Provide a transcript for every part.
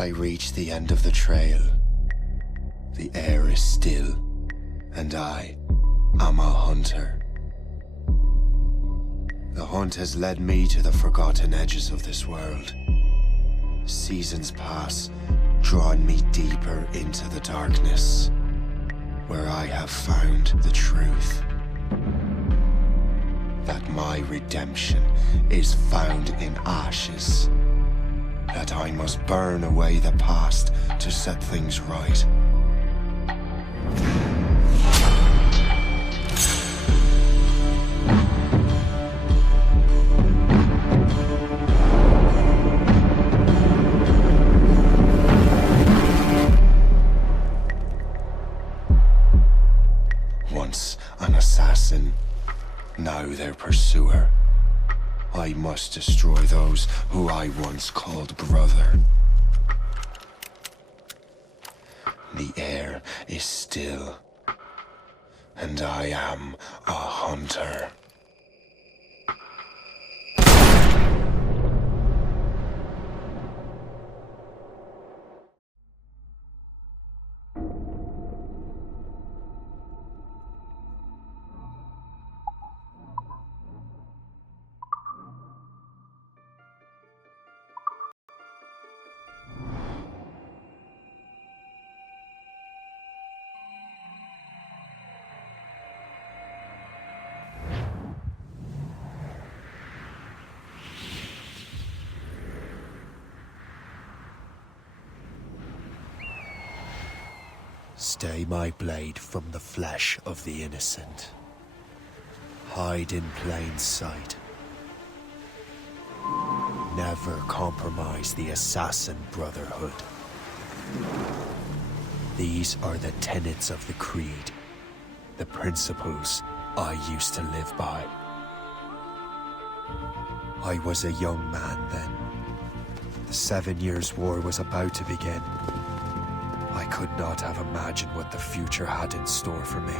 I reach the end of the trail. The air is still, and I am a hunter. The hunt has led me to the forgotten edges of this world. Seasons pass, drawing me deeper into the darkness, where I have found the truth. That my redemption is found in ashes. That I must burn away the past to set things right. Once an assassin, now their pursuer. I must destroy those who I once called brother. The air is still, and I am a hunter. Stay my blade from the flesh of the innocent. Hide in plain sight. Never compromise the assassin brotherhood. These are the tenets of the creed, the principles I used to live by. I was a young man then. The 7 Years' War was about to begin. I could not have imagined what the future had in store for me,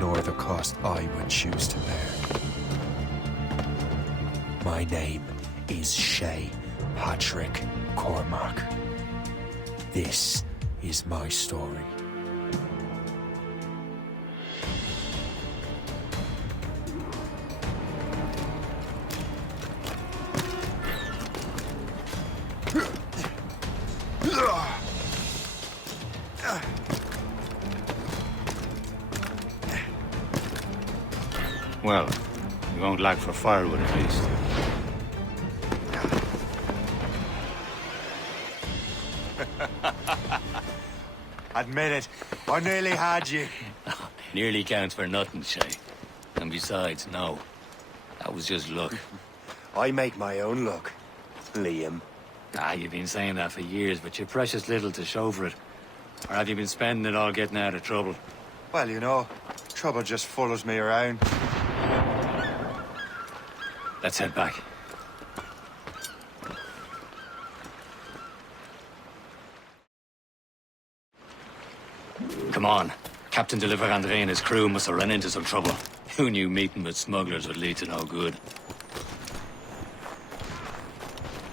nor the cost I would choose to bear. My name is Shay Patrick Cormac. This is my story. Well, you won't lack for firewood at least. Admit it, I nearly had you. Nearly counts for nothing, Shay. And besides, no. That was just luck. I make my own luck, Liam. You've been saying that for years, but you're precious little to show for it. Or have you been spending it all getting out of trouble? Well, you know, trouble just follows me around. Let's head back. Come on. Captain Deliverandre and his crew must have run into some trouble. Who knew meeting with smugglers would lead to no good?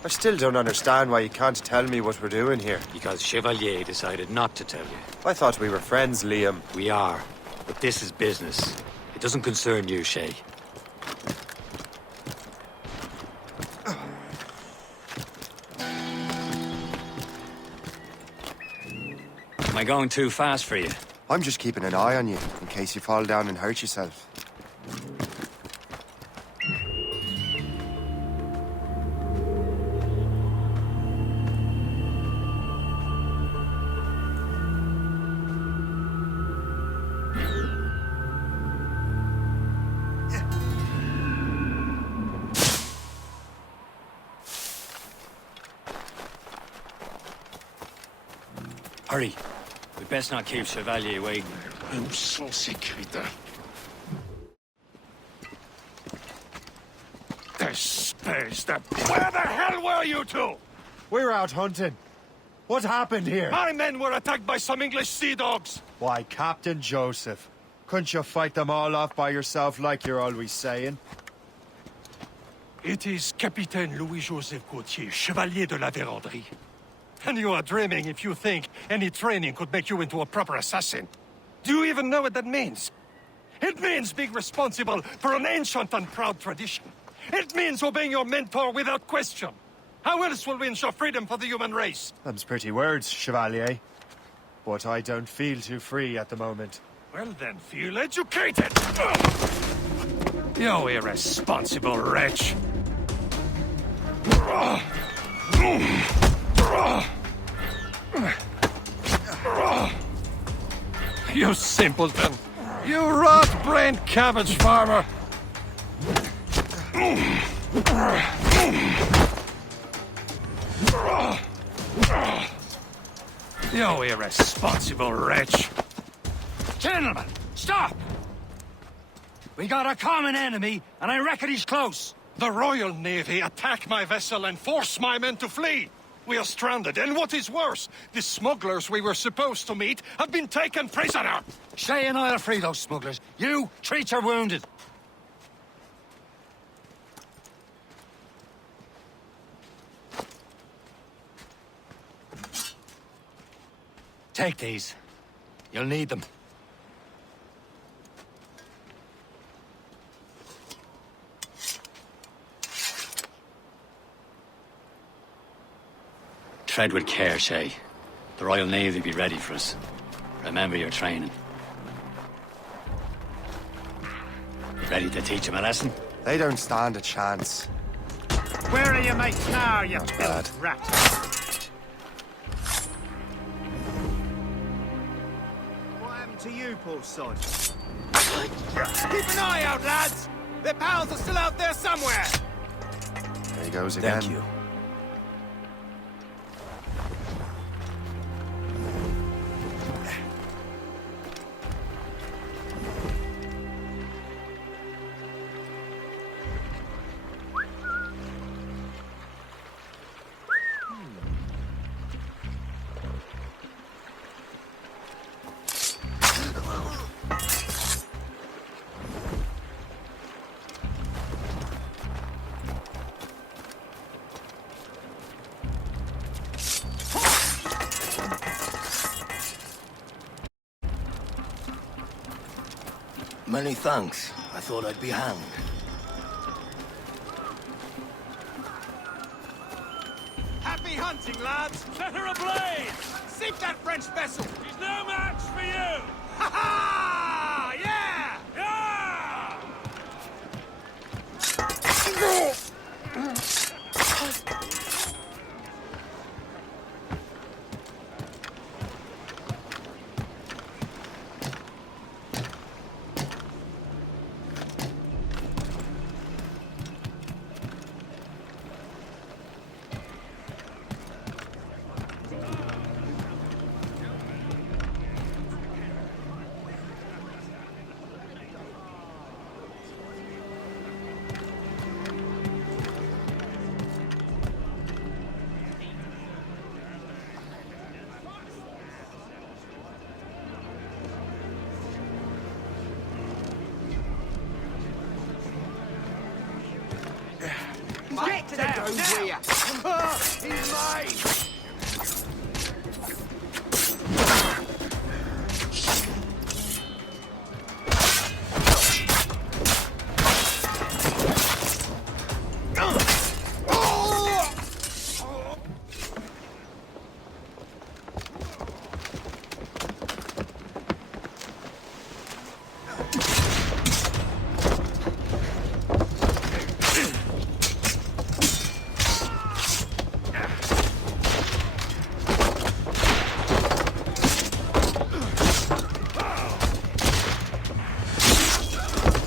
I still don't understand why you can't tell me what we're doing here. Because Chevalier decided not to tell you. I thought we were friends, Liam. We are. But this is business. It doesn't concern you, Shay. Am I going too fast for you? I'm just keeping an eye on you, in case you fall down and hurt yourself. Hurry. We best not keep Chevalier waiting. Où sont ces crétins? Where the hell were you two? We're out hunting. What happened here? My men were attacked by some English sea dogs. Why, Captain Joseph. Couldn't you fight them all off by yourself like you're always saying? It is Capitaine Louis-Joseph Gauthier, Chevalier de la Vérendrye. And you are dreaming if you think any training could make you into a proper assassin. Do you even know what that means? It means being responsible for an ancient and proud tradition. It means obeying your mentor without question. How else will we ensure freedom for the human race? Them's pretty words, Chevalier. But I don't feel too free at the moment. Well then, feel educated! You irresponsible wretch! You simpleton! You rat-brained cabbage farmer! You irresponsible wretch! Gentlemen, stop! We got a common enemy, and I reckon he's close. The Royal Navy attacked my vessel and forced my men to flee. We are stranded, and what is worse, the smugglers we were supposed to meet have been taken prisoner. Shay and I'll free those smugglers. You treat your wounded. Take these. You'll need them. Tread with care, Shay. The Royal Navy will be ready for us. Remember your training. Ready to teach them a lesson? They don't stand a chance. Where are your mates now, you bad. rat? What happened to you, poor sod? Keep an eye out, lads! Their pals are still out there somewhere! There he goes again. Thank you. Many thanks. I thought I'd be hanged. Happy hunting, lads! Set her ablaze! Sink that French vessel! She's no match for you! Ha ha! Yeah! Get to the go here! He's mine!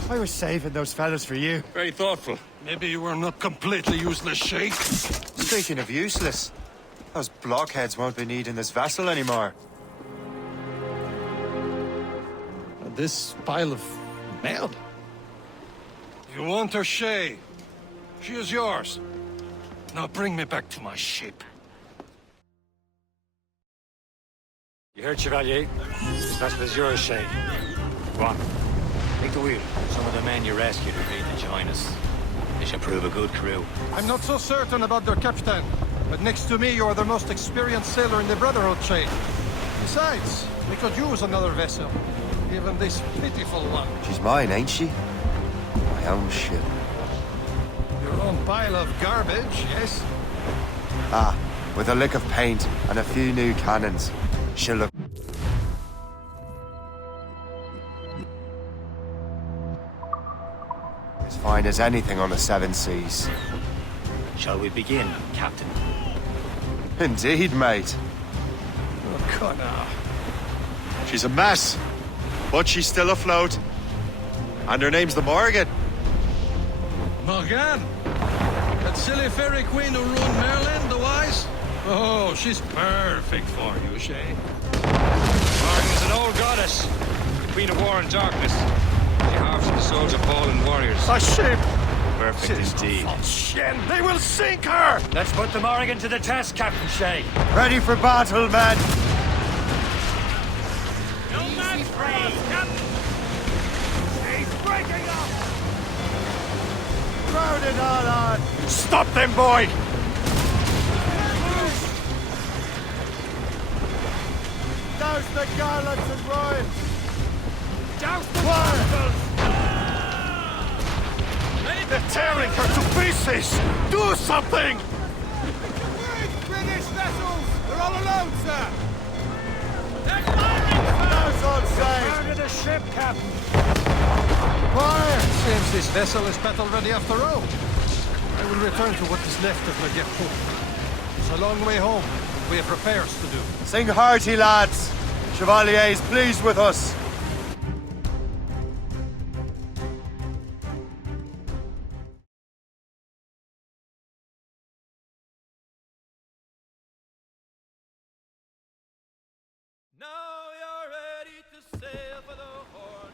I was saving those fellas for you. Very thoughtful. Maybe you were not completely useless, Shay. Speaking of useless, those blockheads won't be needing this vessel anymore. This pile of mail? You want her, Shay? She is yours. Now bring me back to my ship. You heard, Chevalier? This vessel is yours, Shay. Go on. Take the wheel. Some of the men you rescued agreed to join us. They should prove a good crew. I'm not so certain about their captain. But next to me, you're the most experienced sailor in the Brotherhood, Shay. Besides, we could use another vessel. Even this pitiful one. She's mine, ain't she? My own ship. Your own pile of garbage, yes? Ah, with a lick of paint and a few new cannons. She'll look... as fine as anything on the Seven Seas. Shall we begin, Captain? Indeed, mate. Oh, Connor. She's a mess, but she's still afloat. And her name's the Morgan. Morgan? That silly fairy queen who ruined Maryland, the wise? Oh, she's perfect for you, Shay. Morgan's an old goddess. The Queen of War and Darkness. She harvests the souls of fallen warriors. A ship! Perfect indeed. Shen, they will sink her! Let's put the Morgan to the test, Captain Shay. Ready for battle, men! No man's free, Captain! She's breaking up! Crowd it all on! Stop them, boy! Douse the garlands and royals! Douse the water! They're tearing her to pieces! Do something! British vessels! They're all alone, sir! Douse on side! Down to the ship, Captain! Why? Seems this vessel is battle ready after all. I will return to what is left of the Depot. It's a long way home. We have repairs to do. Sing hearty, lads! Chevalier's pleased with us. Now you're ready to sail for the Horn.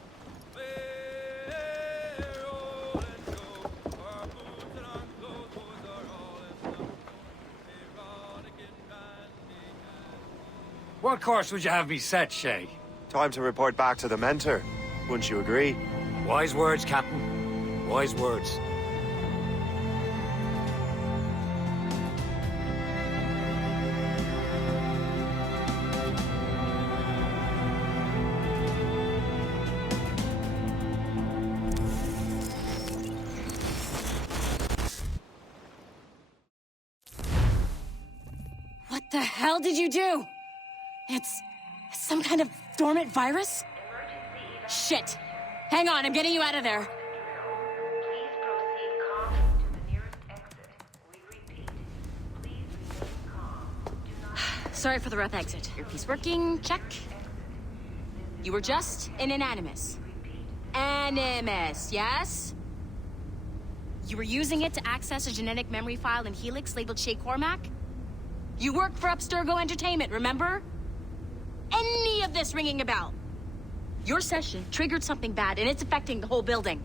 Fair old and show. Our boots and our clothes are all in the erotic and bandy. What course would you have me set, Shay? Time to report back to the mentor. Wouldn't you agree? Wise words, Captain. Wise words. What the hell did you do? It's some kind of dormant virus? Shit! Hang on, I'm getting you out of there. Please proceed calmly to the nearest exit. We repeat, please remain calm. Do not Sorry for the rough exit. Earpiece working, check. You were just an animus. Animus, yes? You were using it to access a genetic memory file in Helix labeled Shay Cormac? You work for Abstergo Entertainment, remember? Any of this ringing a bell? Your session triggered something bad, and it's affecting the whole building.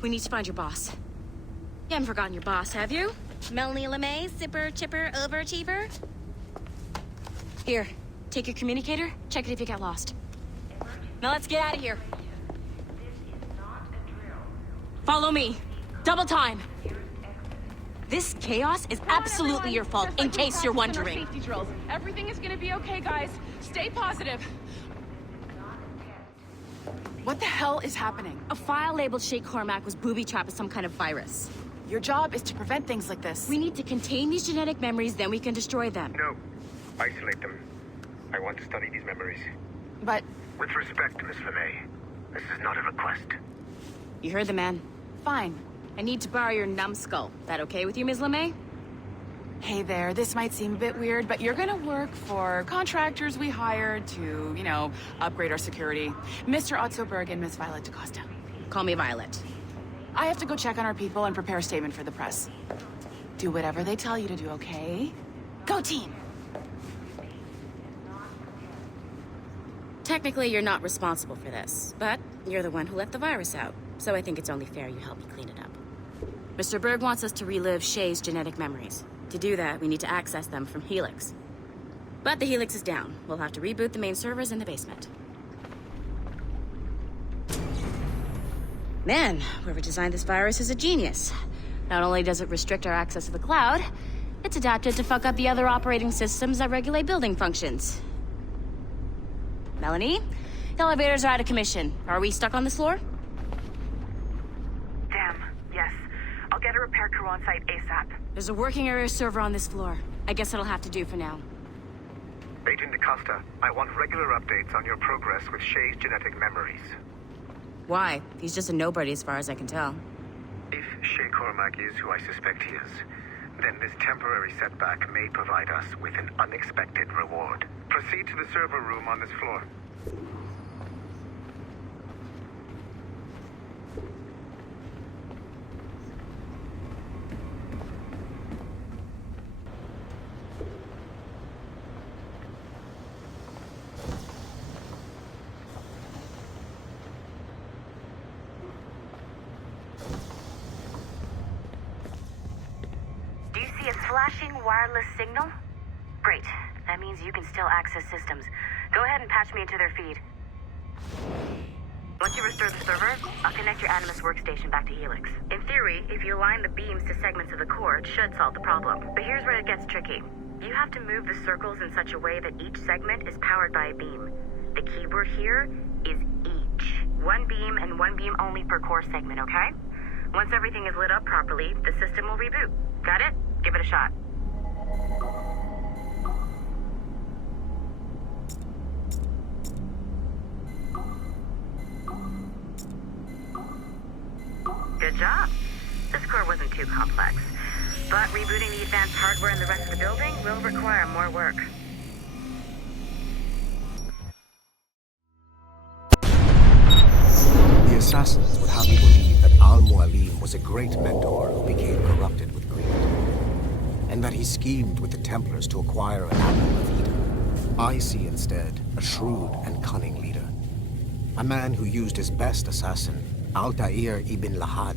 We need to find your boss. You haven't forgotten your boss, have you? Melanie LeMay, zipper, chipper, overachiever? Here, take your communicator, check it if you got lost. Now let's get out of here. This is not a drill. Follow me. Double time. This chaos is absolutely your fault, in case you're wondering. Safety drills. Everything is gonna be okay, guys. Stay positive. What the hell is happening? A file labeled Shay Cormac was booby-trapped with some kind of virus. Your job is to prevent things like this. We need to contain these genetic memories, then we can destroy them. No. Isolate them. I want to study these memories. But With respect, Miss LeMay, this is not a request. You heard the man. fine. I need to borrow your numbskull. That okay with you, Ms. LeMay? Hey there, this might seem a bit weird, but you're gonna work for contractors we hired to, upgrade our security. Mr. Otto Berg and Miss Violet DaCosta. Call me Violet. I have to go check on our people and prepare a statement for the press. Do whatever they tell you to do, okay? Go team! Technically, you're not responsible for this, but you're the one who let the virus out, so I think it's only fair you help me clean it up. Mr. Berg wants us to relive Shay's genetic memories. To do that, we need to access them from Helix. But the Helix is down. We'll have to reboot the main servers in the basement. Man, whoever designed this virus is a genius. Not only does it restrict our access to the cloud, It's adapted to fuck up the other operating systems that regulate building functions. Melanie? The elevators are out of commission. Are we stuck on this floor? Damn, yes. I'll get a repair crew on site ASAP. There's a working area server on this floor. I guess it'll have to do for now. Agent DaCosta, I want regular updates on your progress with Shay's genetic memories. Why? He's just a nobody as far as I can tell. If Shay Cormac is who I suspect he is, then this temporary setback may provide us with an unexpected reward. Proceed to the server room on this floor. Do you see a flashing wireless signal? Great. That means you can still access systems. Go ahead and patch me into their feed. Once you restore the server, I'll connect your Animus workstation back to Helix. In theory, if you align the beams to segments of the core, it should solve the problem. But here's where it gets tricky. You have to move the circles in such a way that each segment is powered by a beam. The keyword here is each. One beam and one beam only per core segment, okay? Once everything is lit up properly, the system will reboot. Got it? Give it a shot. Good job. This core wasn't too complex. But rebooting the advanced hardware in the rest of the building will require more work. The assassins would have you believe that Al-Mualim was a great mentor who became corrupted with greed, and that he schemed with the Templars to acquire an apple of Eden. I see instead a shrewd and cunning leader, a man who used his best assassin, Altair ibn Lahad,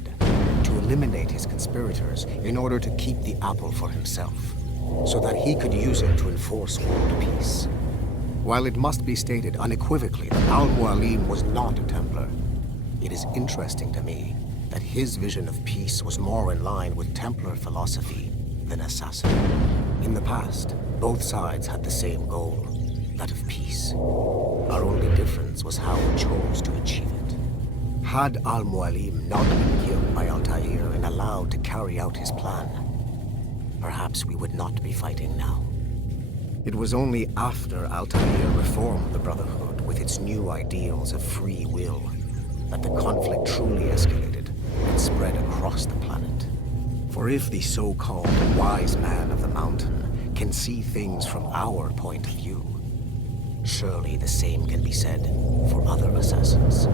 to eliminate his conspirators in order to keep the apple for himself, so that he could use it to enforce world peace. While it must be stated unequivocally that Al-Mualim was not a Templar, it is interesting to me that his vision of peace was more in line with Templar philosophy than assassin. In the past, both sides had the same goal, that of peace. Our only difference was how we chose to achieve it. Had Al-Mualim not been killed by Altair and allowed to carry out his plan, perhaps we would not be fighting now. It was only after Altair reformed the Brotherhood with its new ideals of free will that the conflict truly escalated and spread across the planet. For if the so-called wise man of the mountain can see things from our point of view, surely the same can be said for other assassins.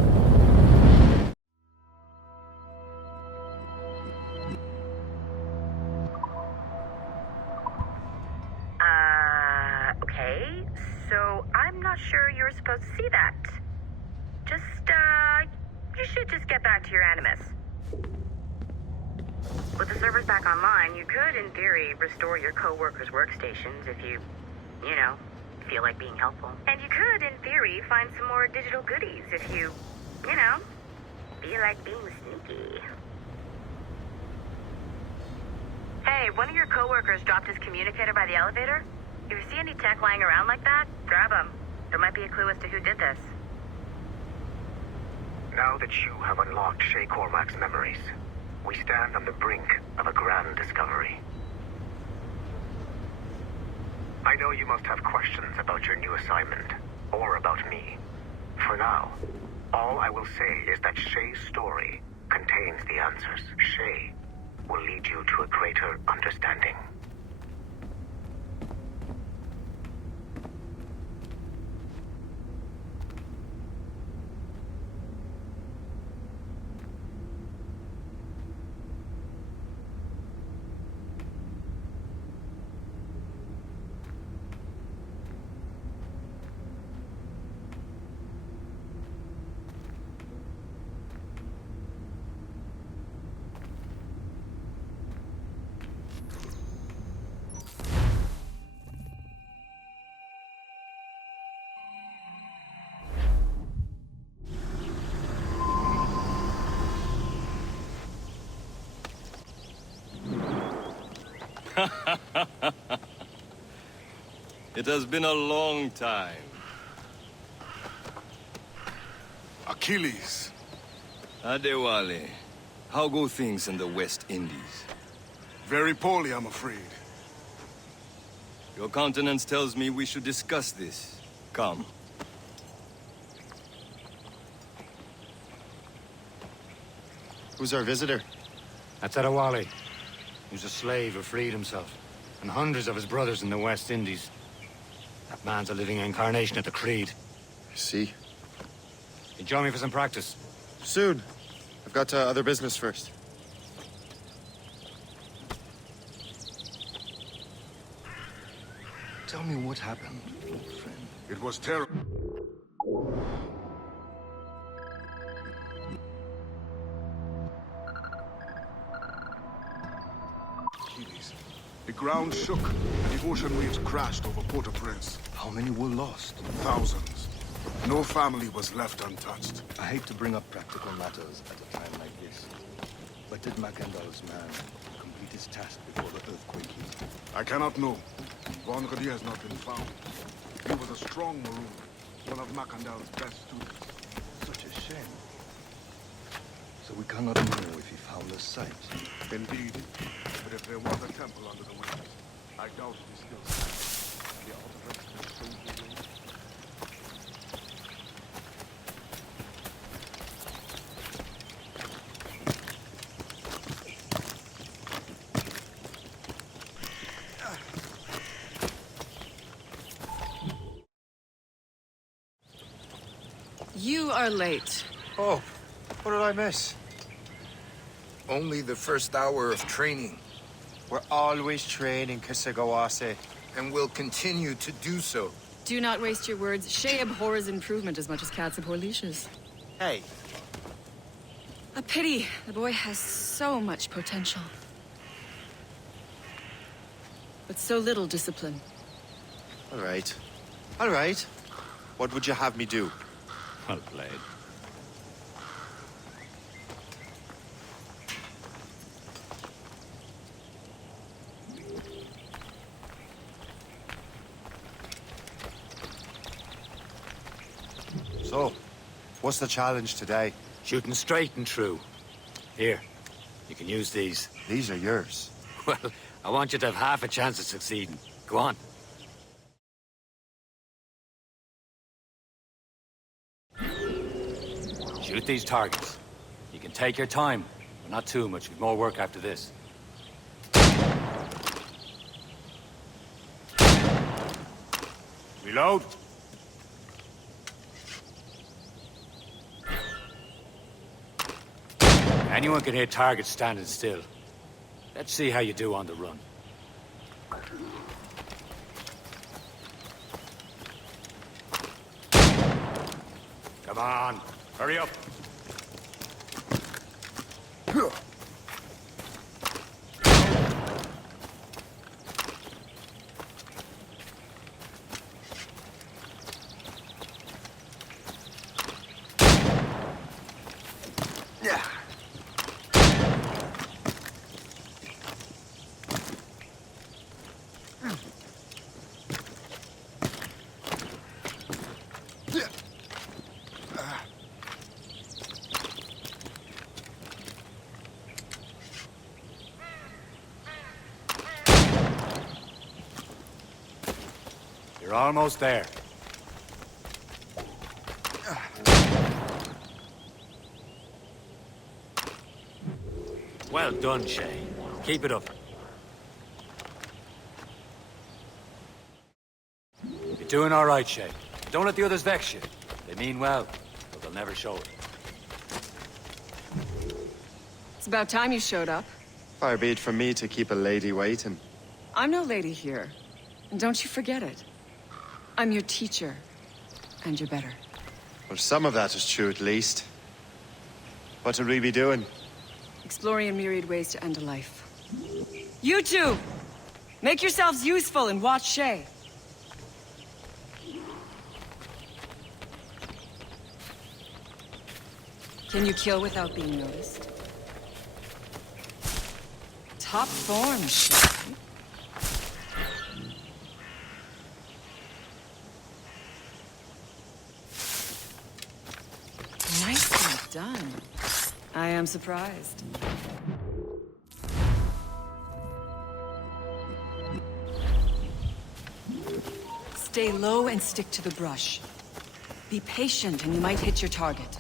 Okay. So I'm not sure you're supposed to see that. You should just get back to your Animus. With the servers back online, you could, in theory, restore your co-workers' workstations if you feel like being helpful. And you could, in theory, find some more digital goodies if you feel like being sneaky. Hey, one of your co-workers dropped his communicator by the elevator. If you see any tech lying around like that, grab them. There might be a clue as to who did this. Now that you have unlocked Shay Cormac's memories, we stand on the brink of a grand discovery. I know you must have questions about your new assignment, or about me. For now, all I will say is that Shay's story contains the answers. Shay will lead you to a greater understanding. It has been a long time. Achilles. Adewale, how go things in the West Indies? Very poorly, I'm afraid. Your countenance tells me we should discuss this. Come. Who's our visitor? That's Adewale. He was a slave who freed himself, and hundreds of his brothers in the West Indies. That man's a living incarnation of the Creed. I see. You join me for some practice? Soon. I've got other business first. Tell me what happened, old friend. It was terrible. Achilles. The ground shook, and the ocean waves crashed over Port-au-Prince. How many were lost? Thousands. No family was left untouched. I hate to bring up practical matters at a time like this, but did Macandal's man complete his task before the earthquake hit? I cannot know. Von Rodier has not been found. He was a strong maroon, one of Macandal's best students. Such a shame. So we cannot know if he found the site. Indeed. But if there was a temple under the waves, I doubt it is still standing. The artifacts have been stowed away. You are late. Oh, what did I miss? Only the first hour of training. We're always training, Kisagawase. And will continue to do so. Do not waste your words. Shay abhors improvement as much as cats abhor leashes. Hey. A pity. The boy has so much potential. But so little discipline. All right. All right. What would you have me do? Well played. So, what's the challenge today? Shooting straight and true. Here, you can use these. These are yours. Well, I want you to have half a chance of succeeding. Go on. Shoot these targets. You can take your time, but not too much. We've more work after this. Reload. Anyone can hit targets standing still. Let's see how you do on the run. Come on, hurry up. Yeah. You're almost there. Well done, Shay. Keep it up. You're doing all right, Shay. Don't let the others vex you. They mean well, but they'll never show it. It's about time you showed up. Far be it from me to keep a lady waiting. I'm no lady here. And don't you forget it. I'm your teacher. And you're better. Well, some of that is true at least. What would we be doing? Exploring a myriad ways to end a life. You two! Make yourselves useful and watch Shay. Can you kill without being noticed? Top form, Shay. am surprised. Stay low and stick to the brush. Be patient and you might hit your target.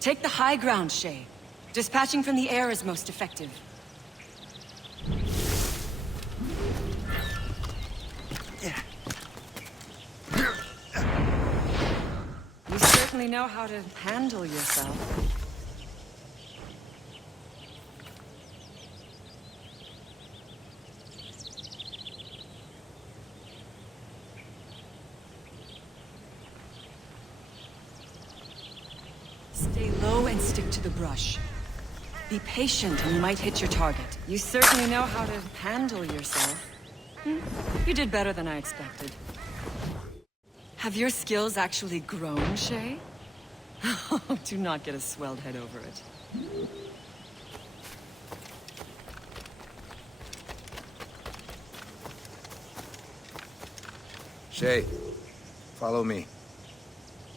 Take the high ground, Shay. Dispatching from the air is most effective. You certainly know how to handle yourself. Stay low and stick to the brush. Be patient and you might hit your target. You certainly know how to handle yourself. You did better than I expected. Have your skills actually grown, Shay? Do not get a swelled head over it. Shay, follow me.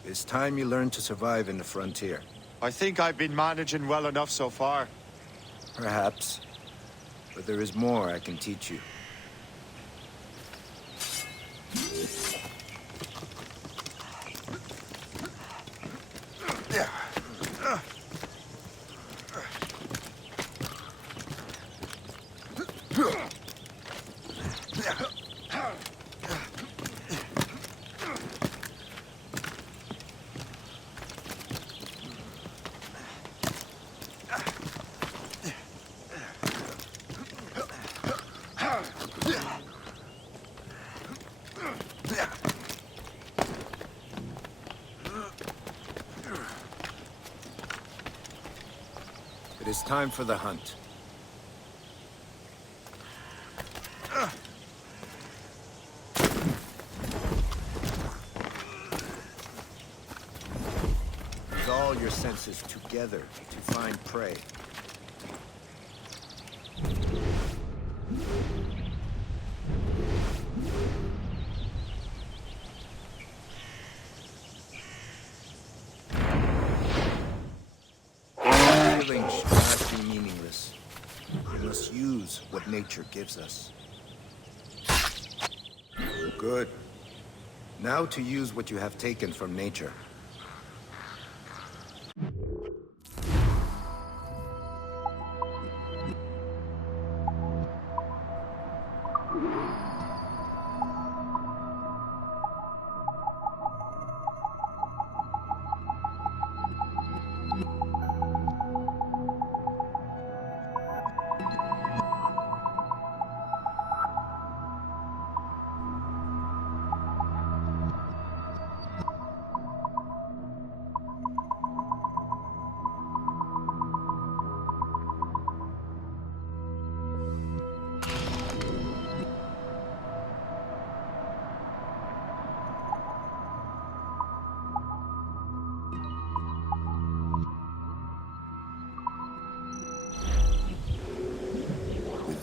It's time you learn to survive in the frontier. I think I've been managing well enough so far. Perhaps. But there is more I can teach you. It is time for the hunt. Use all your senses together to find prey. Feelings should not be meaningless. We must use what nature gives us. Good. Now to use what you have taken from nature.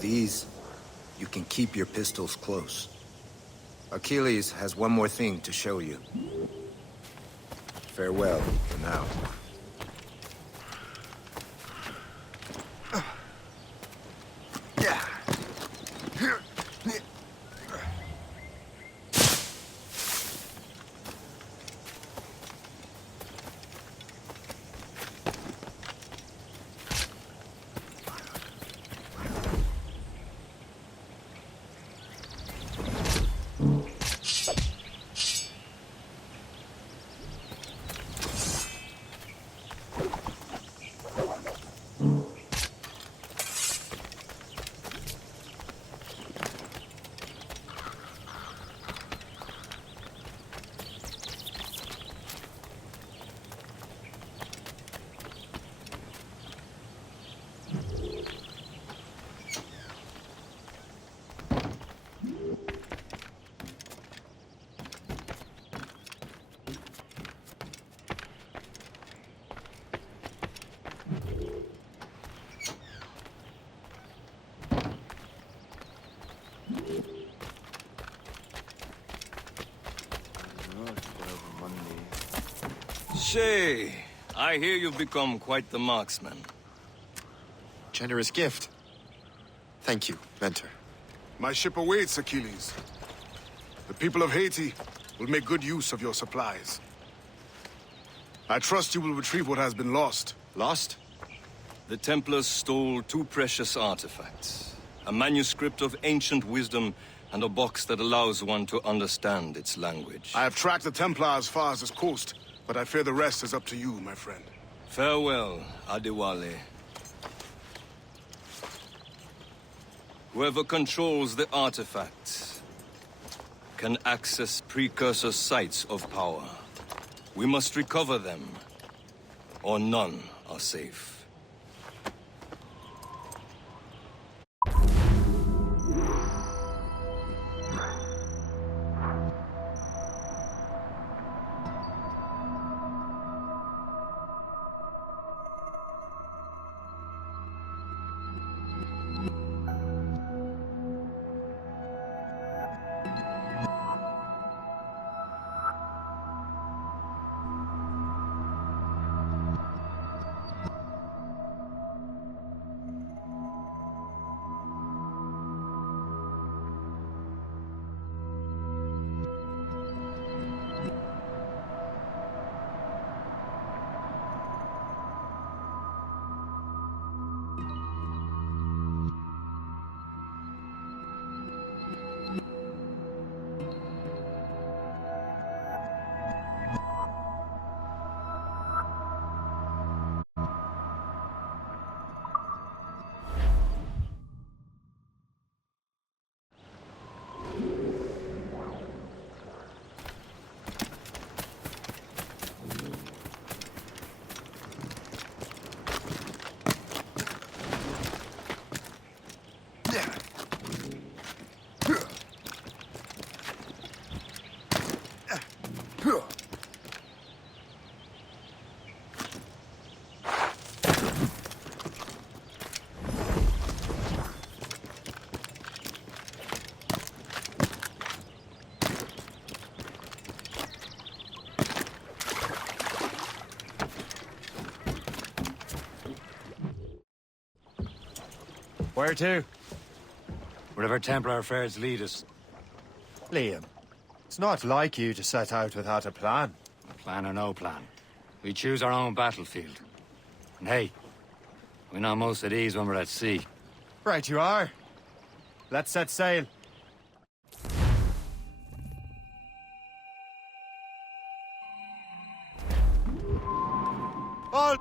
These, you can keep your pistols close. Achilles has one more thing to show you. Farewell for now. Shay, I hear you've become quite the marksman. Generous gift. Thank you, Mentor. My ship awaits, Achilles. The people of Haiti will make good use of your supplies. I trust you will retrieve what has been lost. Lost? The Templars stole 2 precious artifacts. A manuscript of ancient wisdom and a box that allows one to understand its language. I have tracked the Templar as far as this coast, but I fear the rest is up to you, my friend. Farewell, Adewale. Whoever controls the artifacts can access Precursor sites of power. We must recover them, or none are safe. Where to? Wherever Templar affairs lead us. Liam, it's not like you to set out without a plan. Plan or no plan. We choose our own battlefield. And hey, we know most of these when we're at sea. Right you are. Let's set sail. All...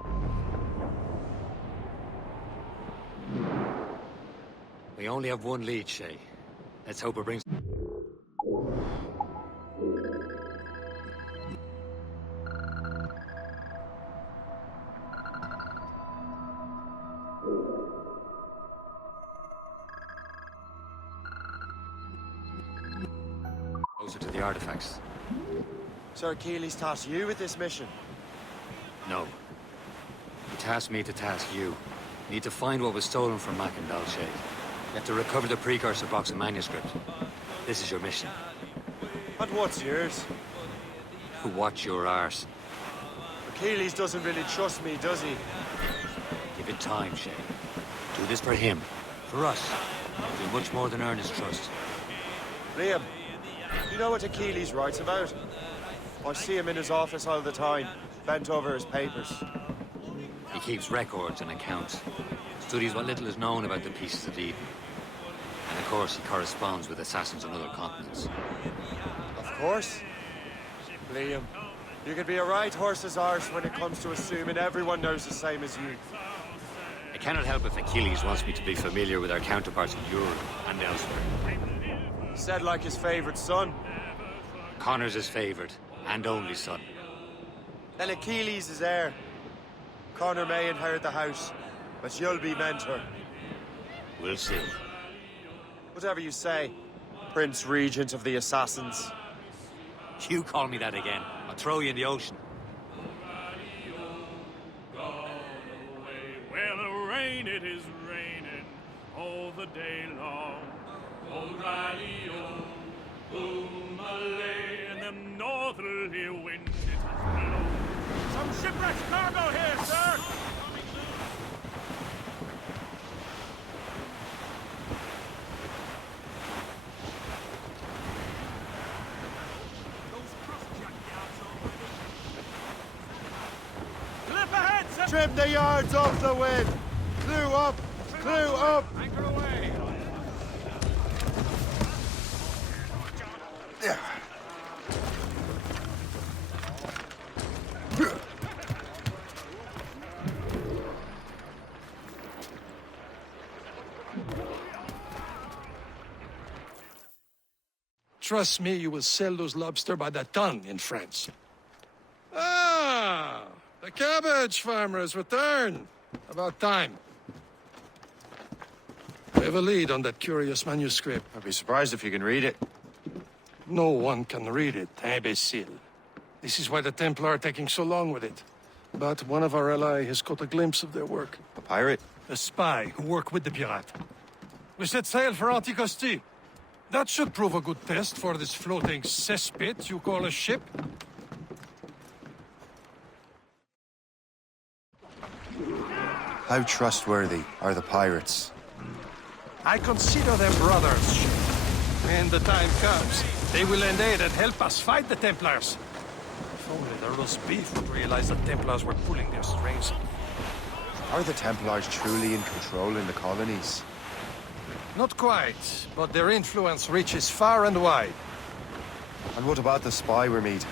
We only have one lead, Shay. Let's hope it brings... closer to the artifacts. Sir Achilles tasked you with this mission? No. He tasked me to task you. You need to find what was stolen from Macandal, Shay. You have to recover the Precursor box and manuscript. This is your mission. And what's yours? Watch your arse. Achilles doesn't really trust me, does he? Give it time, Shay. Do this for him. For us. Do much more than earn his trust. Liam, you know what Achilles writes about? I see him in his office all the time, bent over his papers. He keeps records and accounts. Studies what little is known about the pieces of Eden. And of course, he corresponds with assassins on other continents. Of course. Liam, you could be a right horse's arse when it comes to assuming everyone knows the same as you. I cannot help if Achilles wants me to be familiar with our counterparts in Europe and elsewhere. Said like his favorite son. Connor's his favorite, and only son. Then Achilles is heir. Connor may inherit the house, but you'll be mentor. We'll see. Whatever you say, Prince Regent of the Assassins. You call me that again, I'll throw you in the ocean. Well, the rain, it is raining all the day long. O'Reilly, oh, Malay, and them northerly winds it has blown. So Some shipwrecked cargo here, sir! Clip ahead, sir! Trim the yards off the wind! Clew up! Clew up! Anchor away! Trust me, you will sell those lobster by the ton in France. Ah, the cabbage farmer has returned. About time. We have a lead on that curious manuscript. I'd be surprised if you can read it. No one can read it, imbecile. This is why the Templar are taking so long with it. But one of our allies has caught a glimpse of their work. A pirate? A spy who worked with the pirate. We set sail for Anticosti. That should prove a good test for this floating cesspit you call a ship. How trustworthy are the pirates? I consider them brothers. When the time comes, they will lend aid and help us fight the Templars. If only the roast beef would realize the Templars were pulling their strings. Are the Templars truly in control in the colonies? Not quite, but their influence reaches far and wide. And what about the spy we're meeting?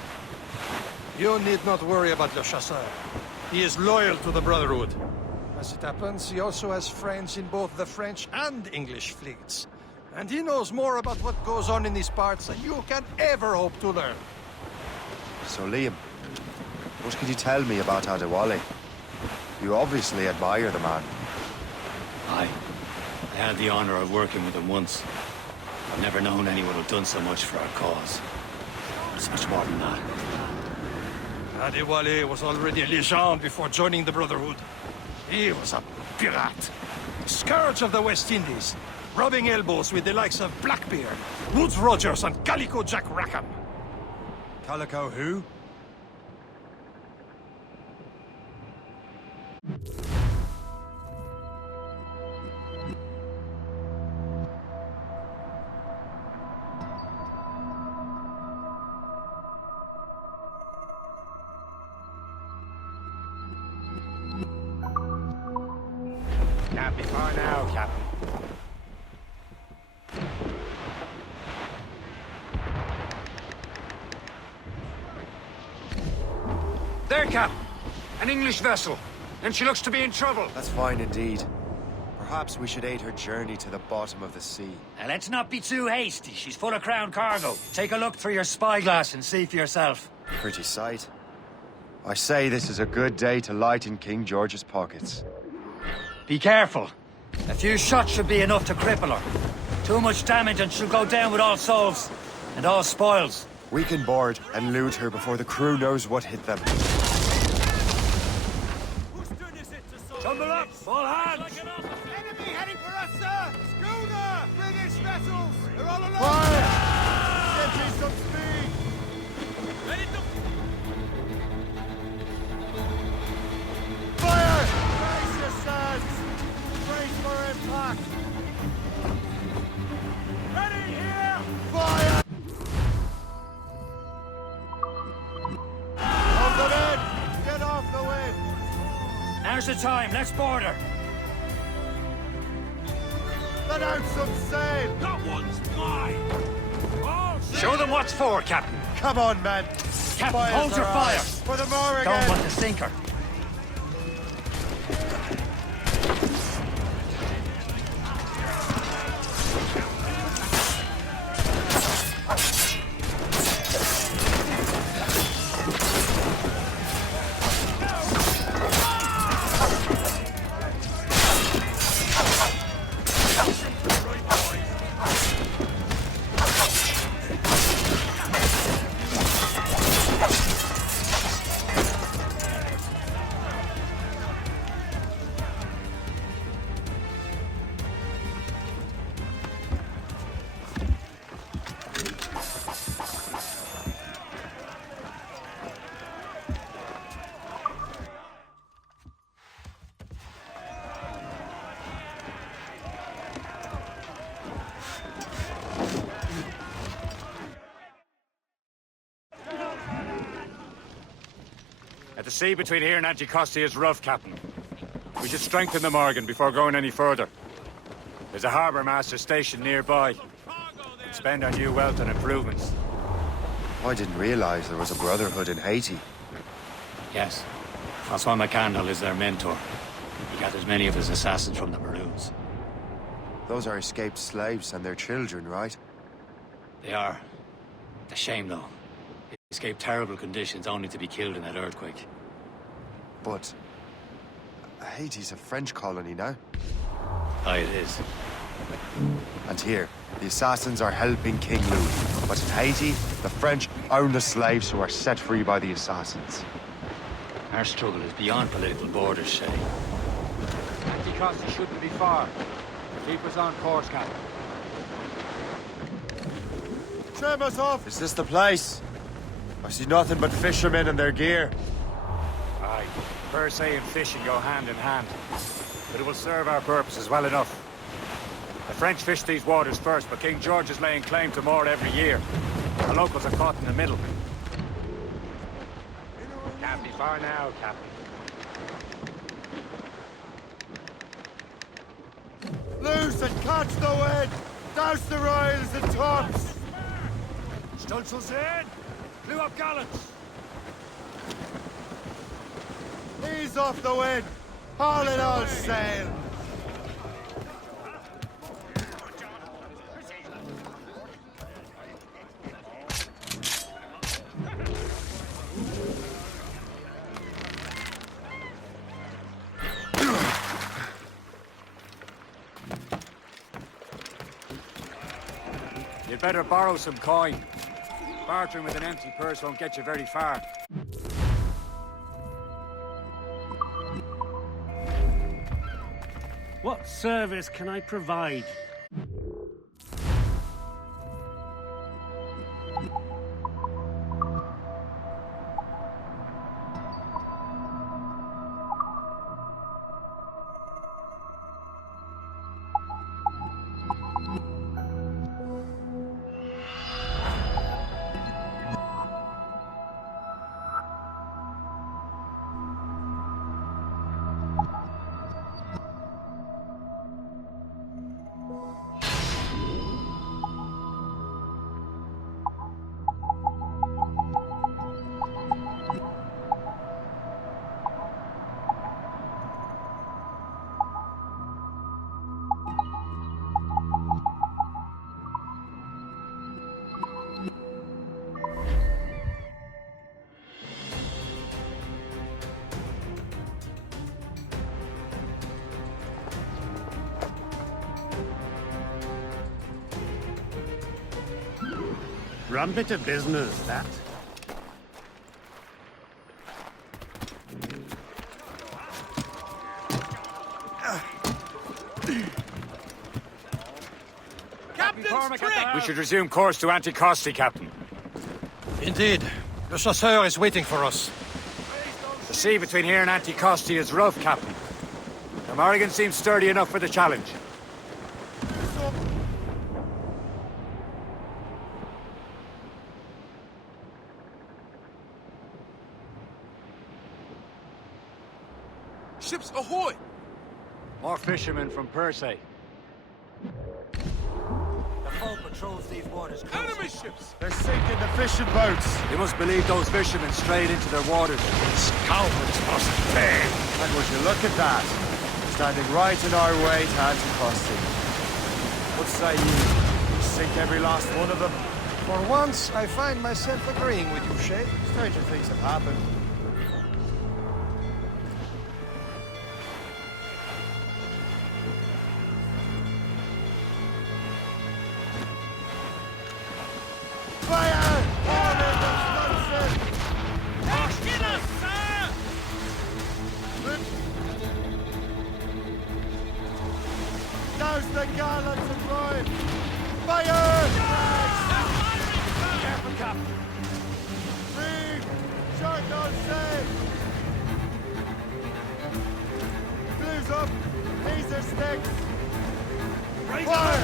You need not worry about Le Chasseur. He is loyal to the Brotherhood. As it happens, he also has friends in both the French and English fleets. And he knows more about what goes on in these parts than you can ever hope to learn. So, Liam, what can you tell me about Adewale? You obviously admire the man. Aye. I had the honor of working with him once. I've never known anyone who'd done so much for our cause. It's much more than that. Adewale was already a legend before joining the Brotherhood. He was a pirate. Scourge of the West Indies. Rubbing elbows with the likes of Blackbeard, Woodes Rogers, and Calico Jack Rackham. Calico who? Not before now, Captain. There, Cap! An English vessel. And she looks to be in trouble. That's fine indeed. Perhaps we should aid her journey to the bottom of the sea. Now, let's not be too hasty. She's full of crown cargo. Take a look through your spyglass and see for yourself. Pretty sight. I say this is a good day to lighten King George's pockets. Be careful. A few shots should be enough to cripple her. Too much damage and she'll go down with all souls. And all spoils. We can board and loot her before the crew knows what hit them. Tumble up, all hands! Enemy heading for us, sir! Schooner! British vessels! They're all alone! Fire! Get me some speed! Ready to... Fire! Brace yourselves! Brace for impact! Ready here! Fire! Off the wind! Get off the wind! Now's the time, let's board her. Let out some sail! That one's mine! Oh, Show them what's for, Captain. Come on, men! Captain, Fire's hold your our fire. eyes. For the Morrigan! Don't want to sink her. At the sea between here and Anticosti is rough, Captain. We should strengthen the Morgan before going any further. There's a harbour master stationed nearby. Spend our new wealth on improvements. I didn't realize there was a brotherhood in Haiti. Yes. Francois McCandle is their mentor. He gathers many of his assassins from the Maroons. Those are escaped slaves and their children, right? They are. It's a shame, though. They escaped terrible conditions only to be killed in that earthquake. But Haiti's a French colony now. Aye, it is. And here, the assassins are helping King Louis. But in Haiti, the French own the slaves who are set free by the assassins. Our struggle is beyond political borders, Shay. Anticosti shouldn't be far. Keep us on course, Captain. Trim us off! Is this the place? I see nothing but fishermen and their gear. Aye. Per se and fishing go hand in hand. But it will serve our purposes well enough. The French fish these waters first, but King George is laying claim to more every year. The locals are caught in the middle. Can't be far now, Captain. Loose and catch the wind! Douse the royals and tops! Stolzel's in! Blew up gallants! Ease off the wind! Haul it all sail! You'd better borrow some coin. Bartering with an empty purse won't get you very far. What service can I provide? Rum bit of business, that. We should resume course to Anticosti, Captain. Indeed. The chasseur is waiting for us. The sea between here and Anticosti is rough, Captain. The Morrigan seems sturdy enough for the challenge. Ships ahoy! More fishermen from Persay. The hull patrols these waters. Enemy ships! They're sinking the fishing boats! You must believe those fishermen strayed into their waters. Scalpers must pay! And would you look at that? Standing right in our way to Anticosti. What say you? Sink every last one of them? For once, I find myself agreeing with you, Shay. Stranger things have happened. The gallants and drive! Fire! Careful, Captain! Read! Short on sail! Blues up! These are sticks! Fire!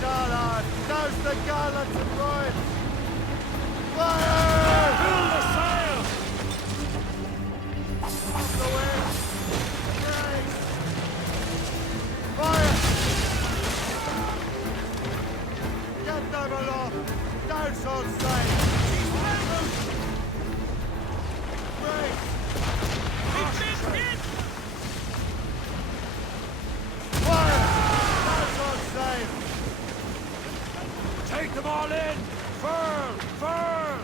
Dalan! Douse the gallants and royals! Fire! Fill the sail! Off the wind! Brace! Fire! Get them aloft! Douse all sail! Brace! Fire! Douse all sail! Take them all in! Furl! Furl!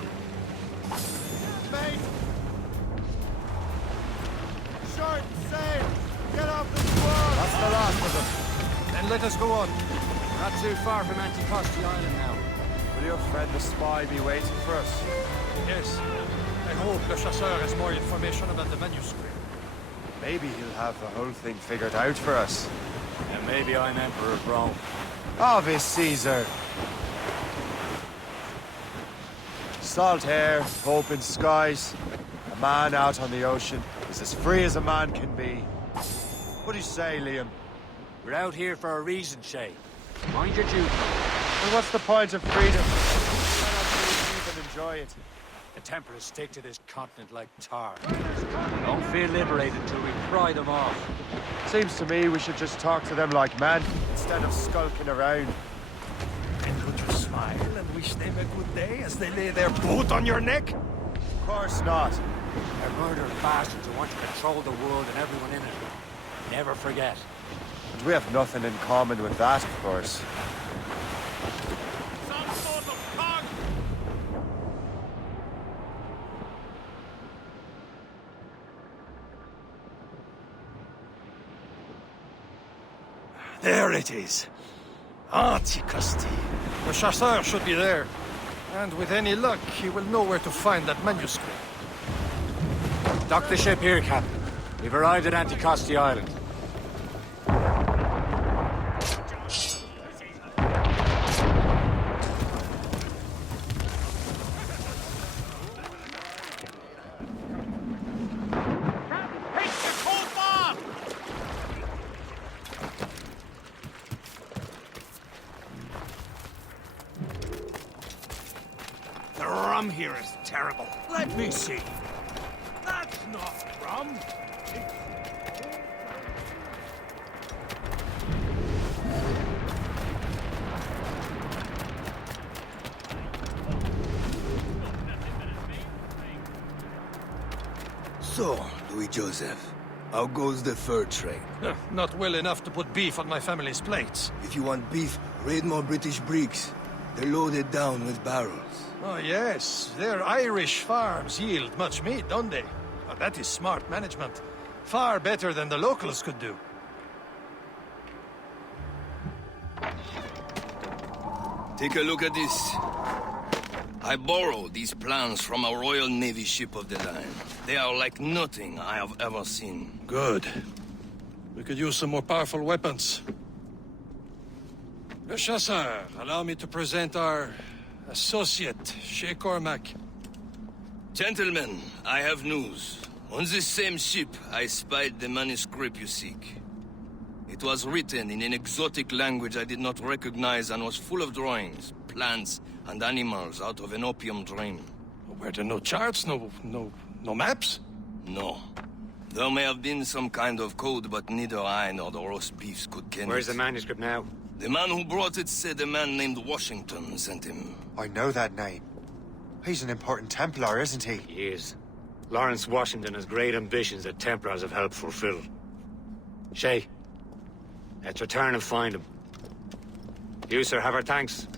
Mate! Short sail! Get off the squall! That's the last of them. Then let us go on. Not too far from Anticosti Island now. Will your friend the spy be waiting for us? Yes. I hope Le Chasseur has more information about the manuscript. Maybe he'll have the whole thing figured out for us. And maybe I'm Emperor of Rome. Obvious Caesar. Salt air, open skies. A man out on the ocean is as free as a man can be. What do you say, Liam? We're out here for a reason, Shay. Mind your duty. Well, what's the point of freedom? Why not leave and enjoy it? The Templars stick to this continent like tar. Don't feel liberated till we pry them off. Seems to me we should just talk to them like men, instead of skulking around. And would you smile and wish them a good day as they lay their boot on your neck? Of course not. They're murderous bastards who want to control the world and everyone in it. Never forget. And we have nothing in common with that, of course. Some sort of cog! There it is. Anticosti. The Chasseur should be there. And with any luck, he will know where to find that manuscript. Dock the ship here, Captain. We've arrived at Anticosti Island. The rum here is terrible. Let me see. That's not rum! So, Louis Joseph, how goes the fur trade? Not well enough to put beef on my family's plates. If you want beef, raid more British brigs. They're loaded down with barrels. Oh, yes. Their Irish farms yield much meat, don't they? Oh, that is smart management. Far better than the locals could do. Take a look at this. I borrowed these plans from a Royal Navy ship of the line. They are like nothing I have ever seen. Good. We could use some more powerful weapons. Le Chasseur, allow me to present our associate, Shay Cormac. Gentlemen, I have news. On this same ship, I spied the manuscript you seek. It was written in an exotic language I did not recognize and was full of drawings, plants, and animals out of an opium dream. Were there no charts, no maps? No. There may have been some kind of code, but neither I nor the roast beefs could ken Where's it. the manuscript now? The man who brought it said a man named Washington sent him. I know that name. He's an important Templar, isn't he? He is. Lawrence Washington has great ambitions that Templars have helped fulfill. Shay, let's return and find him. You, sir, have our thanks.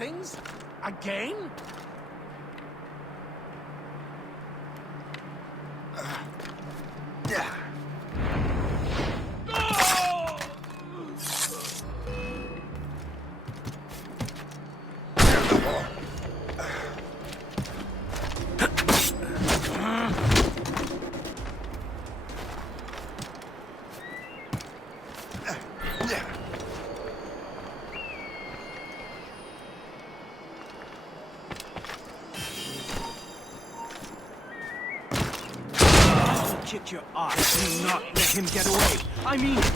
things? Again? Yeah. Kick your ass. Do not let him get away. I mean it.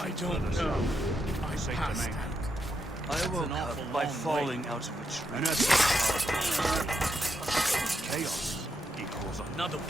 I don't know. I passed out. I woke up by falling out of a tree. An epic chaos equals another one.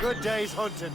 good day's hunting.